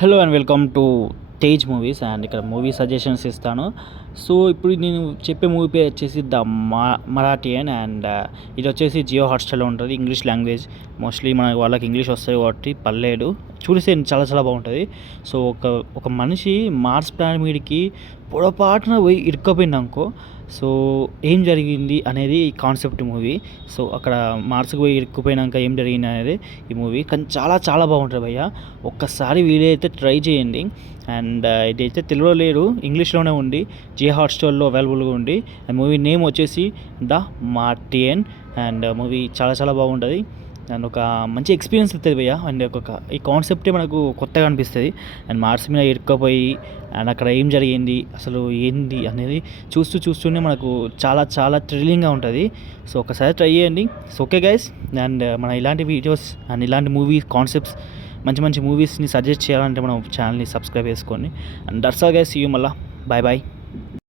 Hello and welcome to Tej movies and ఇక్కడ movie suggestions ఇస్తాను. So ఇప్పుడు నేను చెప్పే మూవీ పేరు వచ్చేసి ద మరాఠియన్ అండ్ ఇది వచ్చేసి జియో హాట్స్టార్లో ఉంటుంది. ఇంగ్లీష్ లాంగ్వేజ్, మోస్ట్లీ మన వాళ్ళకి ఇంగ్లీష్ వస్తాయి కాబట్టి పర్లేదు, చూస్తే చాలా చాలా బాగుంటుంది. సో ఒక మనిషి మార్స్ ప్లానెట్ మీదకి పొరపాటున పోయి ఇరుక్కపోయింది అనుకో, సో ఏం జరిగింది అనేది కాన్సెప్ట్ మూవీ. సో అక్కడ మార్స్కి పోయి ఇరుక్కుపోయినాక ఏం జరిగింది అనేది ఈ మూవీ. కానీ చాలా చాలా బాగుంటుంది భయ్య, ఒక్కసారి వీలైతే ట్రై చేయండి. అండ్ ఇదైతే తెలుగులో లేదు, ఇంగ్లీష్లోనే ఉంది, జియో హాట్స్టార్లో అవైలబుల్గా ఉంది. అండ్ మూవీ నేమ్ వచ్చేసి ద మార్టియన్. అండ్ మూవీ చాలా చాలా బాగుంటుంది అండ్ ఒక మంచి ఎక్స్పీరియన్స్ ఇస్తుంది భయ్య. అండ్ ఈ కాన్సెప్టే మనకు కొత్తగా అనిపిస్తుంది. అండ్ మార్స్ మీద ఇరుక్కపోయి అండ్ అక్కడ ఏం జరిగింది, అసలు ఏంది అనేది చూస్తూనే మనకు చాలా చాలా థ్రిల్లింగ్గా ఉంటుంది. సో ఒకసారి ట్రై చేయండి. సో ఓకే గైస్, అండ్ మన ఇలాంటి వీడియోస్ అండ్ ఇలాంటి మూవీ కాన్సెప్ట్స్, మంచి మంచి మూవీస్ని సజెస్ట్ చేయాలంటే మనం ఛానల్ని సబ్స్క్రైబ్ చేసుకోండి. And that's all guys, see you, మళ్ళీ బాయ్ బాయ్.